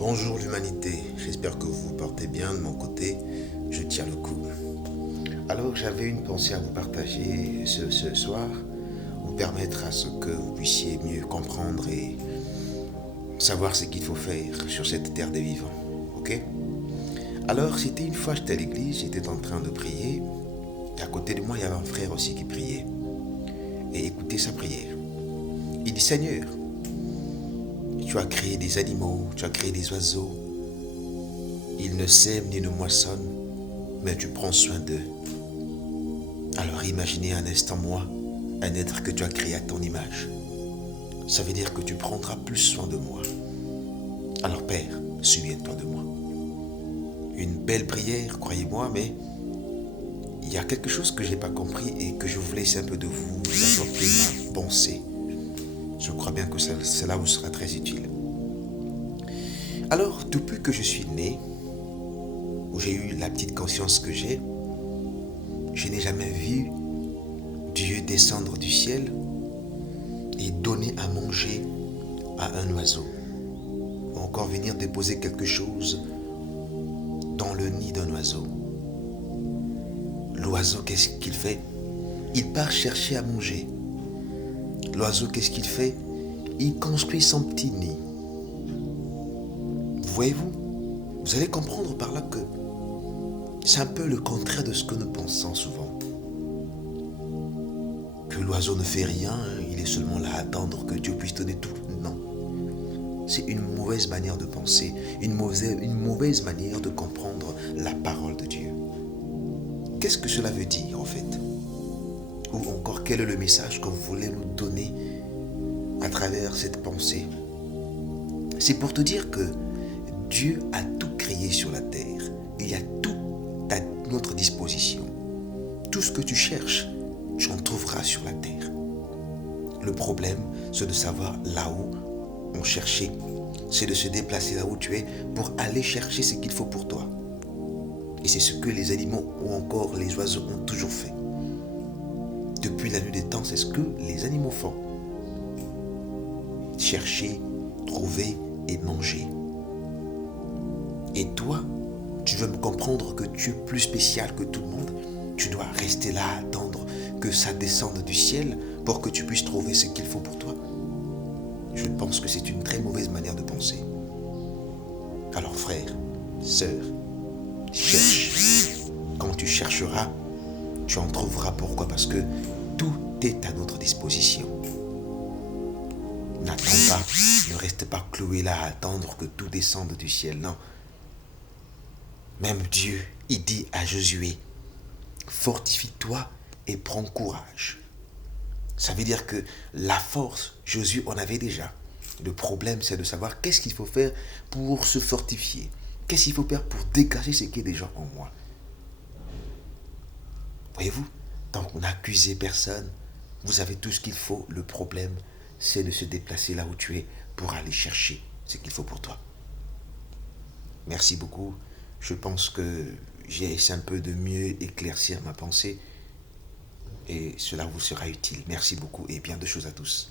Bonjour l'humanité, j'espère que vous vous portez bien de mon côté, je tiens le coup. Alors j'avais une pensée à vous partager ce soir, vous permettre à ce que vous puissiez mieux comprendre et savoir ce qu'il faut faire sur cette terre des vivants, ok? Alors c'était une fois j'étais à l'église, j'étais en train de prier, et à côté de moi il y avait un frère aussi qui priait, et écoutez sa prière. Il dit Seigneur, tu as créé des animaux, tu as créé des oiseaux, ils ne sèment ni ne moissonnent, mais tu prends soin d'eux. Alors imaginez un instant moi, un être que tu as créé à ton image. Ça veut dire que tu prendras plus soin de moi. Alors Père, souviens-toi de moi. Une belle prière, croyez-moi, mais il y a quelque chose que je n'ai pas compris et que je voulais essayer un peu de vous apporter ma pensée. Je crois bien que cela vous sera très utile. Alors, depuis que je suis né, où j'ai eu la petite conscience que j'ai, je n'ai jamais vu Dieu descendre du ciel et donner à manger à un oiseau. Ou encore venir déposer quelque chose dans le nid d'un oiseau. L'oiseau, qu'est-ce qu'il fait? Il part chercher à manger. L'oiseau, qu'est-ce qu'il fait? Il construit son petit nid. Voyez-vous? Vous allez comprendre par là que c'est un peu le contraire de ce que nous pensons souvent. Que l'oiseau ne fait rien, il est seulement là à attendre que Dieu puisse donner tout. Non. C'est une mauvaise manière de penser, une mauvaise manière de comprendre la parole de Dieu. Qu'est-ce que cela veut dire en fait? Ou encore quel est le message que vous voulez nous donner à travers cette pensée? C'est pour te dire que Dieu a tout créé sur la terre. Il y a tout à notre disposition. Tout ce que tu cherches, tu en trouveras sur la terre. Le problème, c'est de savoir là où on cherchait. C'est de se déplacer là où tu es pour aller chercher ce qu'il faut pour toi. Et c'est ce que les animaux ou encore les oiseaux ont toujours fait. Depuis la nuit des temps, c'est ce que les animaux font. Chercher, trouver et manger. Et toi, tu veux me comprendre que tu es plus spécial que tout le monde? Tu dois rester là à attendre que ça descende du ciel pour que tu puisses trouver ce qu'il faut pour toi? Je pense que c'est une très mauvaise manière de penser. Alors frère, sœur, cherche. Quand tu chercheras, tu en trouveras. Pourquoi? Parce que tout est à notre disposition. N'attends pas, ne reste pas cloué là à attendre que tout descende du ciel. Non. Même Dieu, il dit à Josué, fortifie-toi et prends courage. Ça veut dire que la force, Josué en avait déjà. Le problème, c'est de savoir qu'est-ce qu'il faut faire pour se fortifier. Qu'est-ce qu'il faut faire pour dégager ce qui est déjà en moi. Voyez-vous, tant qu'on n'accuse personne, vous avez tout ce qu'il faut. Le problème, c'est de se déplacer là où tu es pour aller chercher ce qu'il faut pour toi. Merci beaucoup. Je pense que j'ai essayé un peu de mieux éclaircir ma pensée et cela vous sera utile. Merci beaucoup et bien de choses à tous.